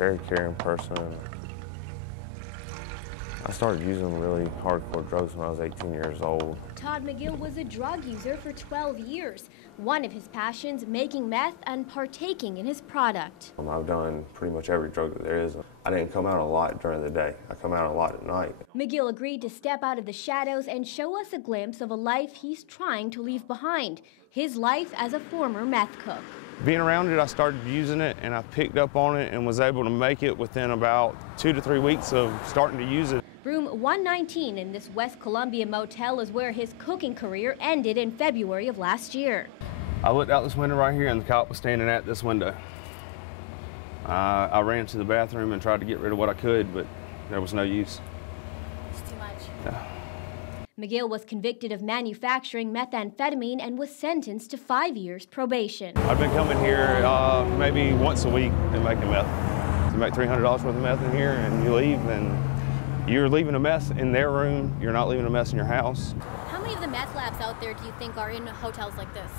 very caring person. I started using really hardcore drugs when I was 18 years old. Todd McGill was a drug user for 12 years. One of his passions, making meth and partaking in his product. I've done pretty much every drug that there is. I didn't come out a lot during the day. I come out a lot at night. McGill agreed to step out of the shadows and show us a glimpse of a life he's trying to leave behind. His life as a former meth cook. Being around it, I started using it and I picked up on it and was able to make it within about 2 to 3 weeks of starting to use it. Room 119 in this West Columbia motel is where his cooking career ended in February of last year. I looked out this window right here and the cop was standing at this window. I ran to the bathroom and tried to get rid of what I could, but there was no use. It's too much. Yeah. McGill was convicted of manufacturing methamphetamine and was sentenced to 5 years probation. I've been coming here maybe once a week and making meth. You make $300 worth of meth in here and you leave, and you're leaving a mess in their room. You're not leaving a mess in your house. How many of the meth labs out there do you think are in hotels like this?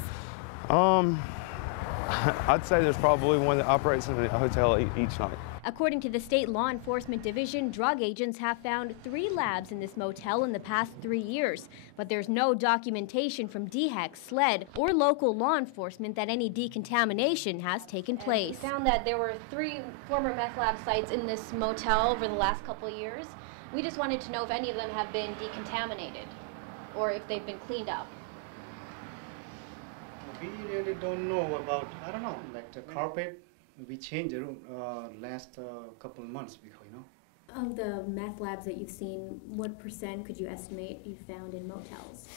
I'd say there's probably one that operates in a hotel each night. According to the State Law Enforcement Division, drug agents have found 3 labs in this motel in the past 3 years, but there's no documentation from DHEC, SLED, or local law enforcement that any decontamination has taken place. We found that there were 3 former meth lab sites in this motel over the last couple of years. We just wanted to know if any of them have been decontaminated or if they've been cleaned up. We really don't know about, I don't know, like the carpet. We changed it last couple of months before, you know. Of the meth labs that you've seen, what % could you estimate you found in motels?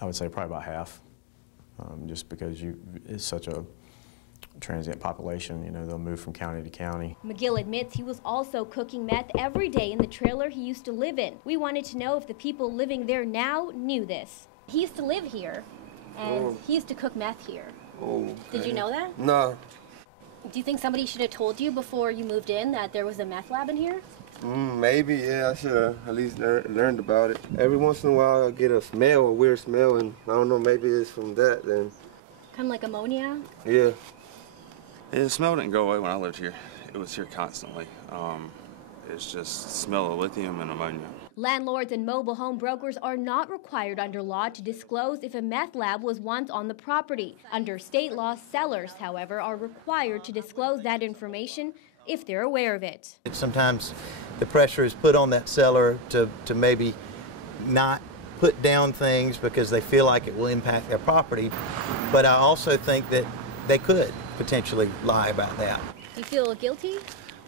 I would say probably about half, just because it's such a transient population, you know, they'll move from county to county. McGill admits he was also cooking meth every day in the trailer he used to live in. We wanted to know if the people living there now knew this. He used to live here, and he used to cook meth here. Oh, okay. Did you know that? No. Do you think somebody should have told you before you moved in that there was a meth lab in here? Maybe, yeah, I should have at least learned about it. Every once in a while I get a smell, a weird smell, and I don't know, maybe it's from that then. Kind of like ammonia? Yeah. The smell didn't go away when I lived here. It was here constantly. It's just smell of lithium and ammonia. Landlords and mobile home brokers are not required under law to disclose if a meth lab was once on the property. Under state law, sellers, however, are required to disclose that information if they're aware of it. Sometimes the pressure is put on that seller to maybe not put down things because they feel like it will impact their property, but I also think that they could potentially lie about that. Do you feel guilty?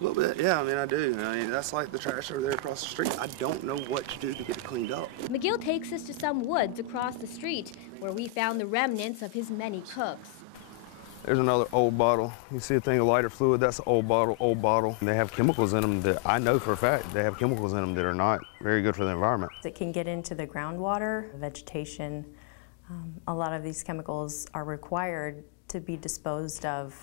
A little bit, yeah, I mean, I do. I mean, that's like the trash over there across the street. I don't know what to do to get it cleaned up. McGill takes us to some woods across the street where we found the remnants of his many cooks. There's another old bottle. You see a thing of lighter fluid, that's an old bottle, old bottle. They have chemicals in them that I know for a fact they have chemicals in them that are not very good for the environment. It can get into the groundwater, vegetation. A lot of these chemicals are required to be disposed of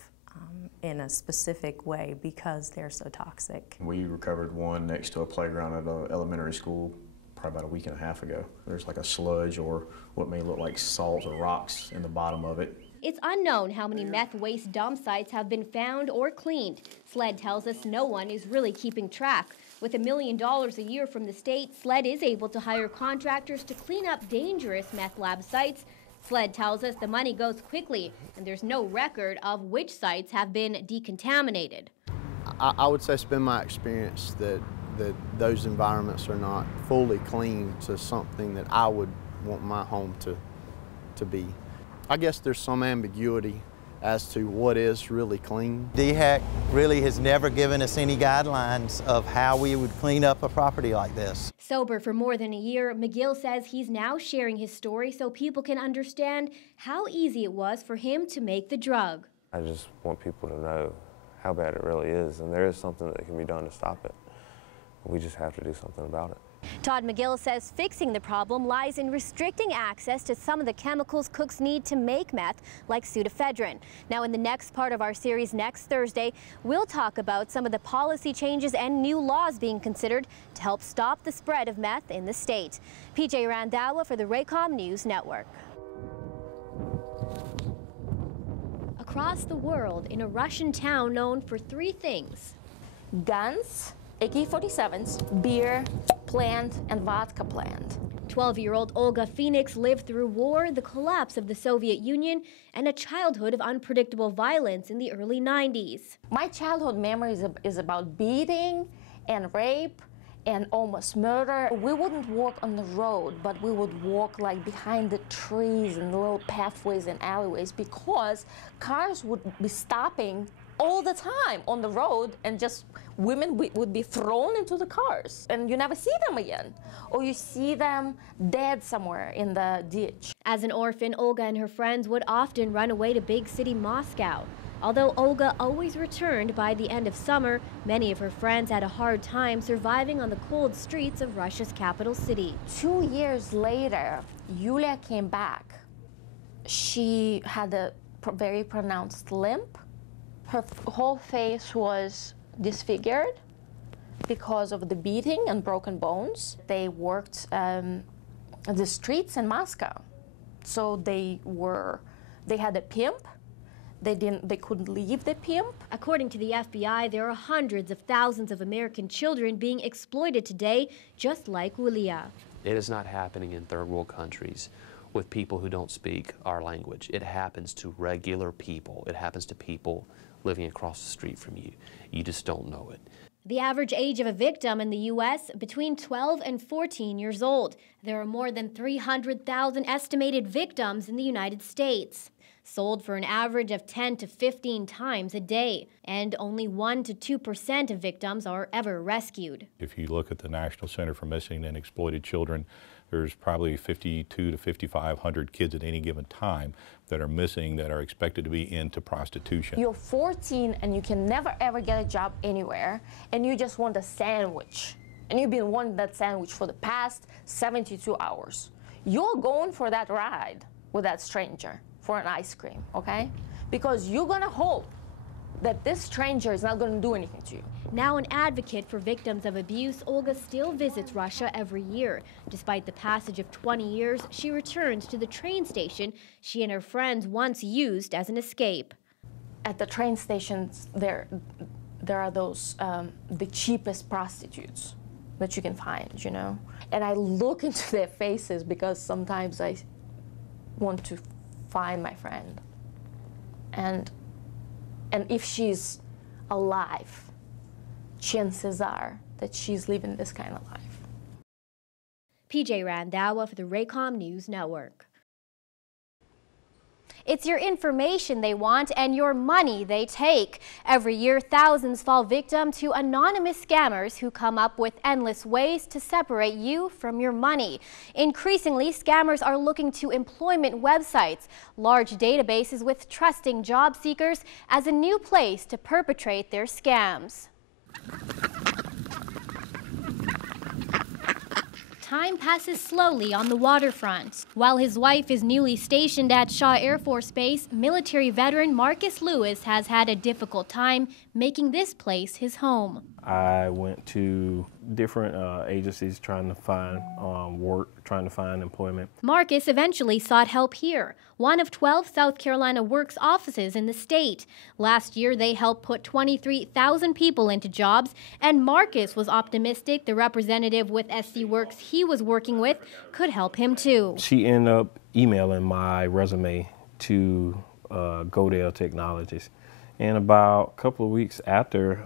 in a specific way because they're so toxic. We recovered one next to a playground at an elementary school probably about a week and a half ago. There's like a sludge or what may look like salt or rocks in the bottom of it. It's unknown how many meth waste dump sites have been found or cleaned. SLED tells us no one is really keeping track. With $1 million a year from the state, SLED is able to hire contractors to clean up dangerous meth lab sites. SLED tells us the money goes quickly, and there's no record of which sites have been decontaminated. I would say it's been my experience that those environments are not fully clean to something that I would want my home to be. I guess there's some ambiguity as to what is really clean. DHEC really has never given us any guidelines of how we would clean up a property like this. Sober for more than a year, McGill says he's now sharing his story so people can understand how easy it was for him to make the drug. I just want people to know how bad it really is, and there is something that can be done to stop it. We just have to do something about it. Todd McGill says fixing the problem lies in restricting access to some of the chemicals cooks need to make meth, like pseudoephedrine. Now, in the next part of our series next Thursday, we'll talk about some of the policy changes and new laws being considered to help stop the spread of meth in the state. PJ Randhawa for the Raycom News Network. across the world in a Russian town known for three things: guns, AK-47s, beer, plant, and vodka plant. 12-year-old Olga Phoenix lived through war, the collapse of the Soviet Union, and a childhood of unpredictable violence in the early 90s. My childhood memories is about beating and rape and almost murder. We wouldn't walk on the road, but we would walk like behind the trees and the little pathways and alleyways because cars would be stopping all the time on the road, and just women would be thrown into the cars and you never see them again, or you see them dead somewhere in the ditch. As an orphan, Olga and her friends would often run away to big city Moscow. Although Olga always returned by the end of summer, many of her friends had a hard time surviving on the cold streets of Russia's capital city. 2 years later, Yulia came back. She had a very pronounced limp. Her whole face was disfigured because of the beating and broken bones. They worked the streets in Moscow. So they had a pimp. They couldn't leave the pimp. According to the FBI, there are hundreds of thousands of American children being exploited today, just like Yulia. It is not happening in third world countries with people who don't speak our language. It happens to regular people. It happens to people living across the street from you. You just don't know it. The average age of a victim in the U.S. between 12 and 14 years old. There are more than 300,000 estimated victims in the United States, sold for an average of 10 to 15 times a day, and only 1 to 2% of victims are ever rescued. If you look at the National Center for Missing and Exploited Children, there's probably 52 to 5,500 kids at any given time that are missing that are expected to be into prostitution. You're 14 and you can never ever get a job anywhere, and you just want a sandwich. And you've been wanting that sandwich for the past 72 hours. You're going for that ride with that stranger for an ice cream, okay? Because you're gonna hope that this stranger is not gonna do anything to you. Now an advocate for victims of abuse, Olga still visits Russia every year. Despite the passage of 20 years, she returns to the train station she and her friends once used as an escape. At the train stations, there are those, the cheapest prostitutes that you can find, you know? And I look into their faces because sometimes I want to find my friend. And if she's alive, chances are that she's living this kind of life. PJ Randhawa for the Raycom News Network. It's your information they want and your money they take. Every year, thousands fall victim to anonymous scammers who come up with endless ways to separate you from your money. Increasingly, scammers are looking to employment websites, large databases with trusting job seekers, as a new place to perpetrate their scams. Time passes slowly on the waterfront. While his wife is newly stationed at Shaw Air Force Base, military veteran Marcus Lewis has had a difficult time making this place his home. I went to different agencies trying to find work, trying to find employment. Marcus eventually sought help here, one of 12 South Carolina Works offices in the state. Last year, they helped put 23,000 people into jobs, and Marcus was optimistic the representative with SC Works he was working with could help him too. She ended up emailing my resume to Godale Technologies, and about a couple of weeks after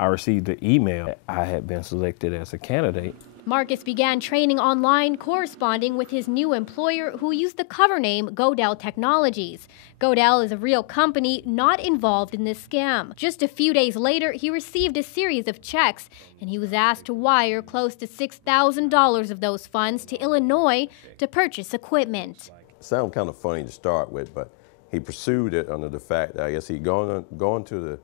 I received the email, I had been selected as a candidate. Marcus began training online, corresponding with his new employer, who used the cover name Godale Technologies. Godale is a real company not involved in this scam. Just a few days later, he received a series of checks, and he was asked to wire close to $6,000 of those funds to Illinois to purchase equipment. It sounded kind of funny to start with, but he pursued it under the fact that I guess he'd gone to the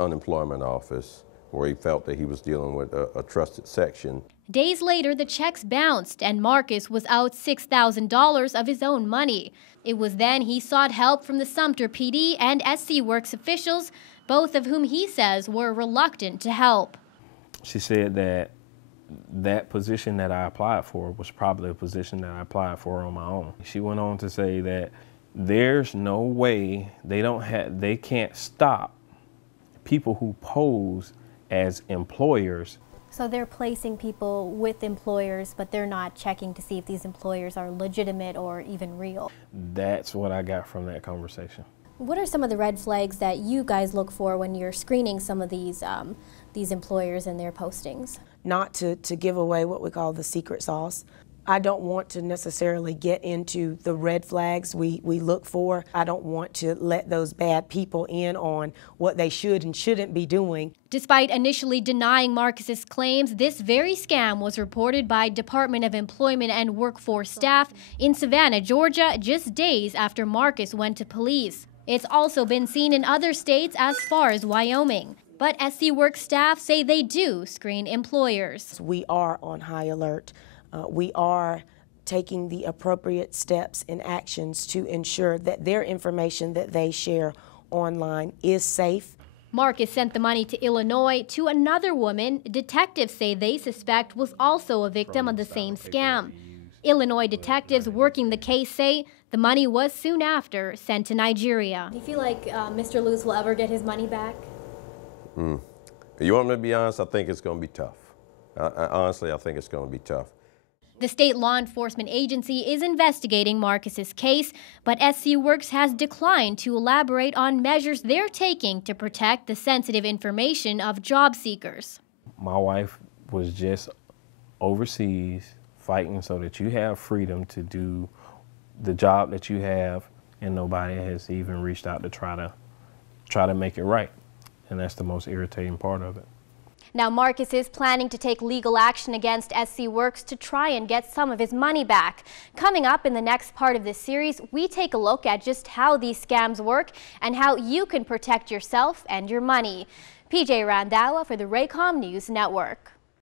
unemployment office where he felt that he was dealing with a trusted section. Days later, the checks bounced, and Marcus was out $6,000 of his own money. It was then he sought help from the Sumter PD and SC Works officials, both of whom he says were reluctant to help. She said that that position that I applied for was probably a position that I applied for on my own. She went on to say that there's no way they can't stop people who pose as employers. So they're placing people with employers, but they're not checking to see if these employers are legitimate or even real. That's what I got from that conversation. What are some of the red flags that you guys look for when you're screening some of these employers and their postings? Not to give away what we call the secret sauce. I don't want to necessarily get into the red flags we look for. I don't want to let those bad people in on what they should and shouldn't be doing. Despite initially denying Marcus's claims, this very scam was reported by Department of Employment and Workforce staff in Savannah, Georgia, just days after Marcus went to police. It's also been seen in other states as far as Wyoming. But SC Works staff say they do screen employers. We are on high alert. We are taking the appropriate steps and actions to ensure that their information that they share online is safe. Marcus sent the money to Illinois to another woman detectives say they suspect was also a victim of the same scam. Illinois detectives working the case say the money was soon after sent to Nigeria. Do you feel like Mr. Luz will ever get his money back? You want me to be honest? I think it's going to be tough. Honestly, I think it's going to be tough. The state law enforcement agency is investigating Marcus's case, but SC Works has declined to elaborate on measures they're taking to protect the sensitive information of job seekers. My wife was just overseas fighting so that you have freedom to do the job that you have, and nobody has even reached out to try to make it right. And that's the most irritating part of it. Now Marcus is planning to take legal action against SC Works to try and get some of his money back. Coming up in the next part of this series, we take a look at just how these scams work and how you can protect yourself and your money. PJ Randhawa for the Raycom News Network.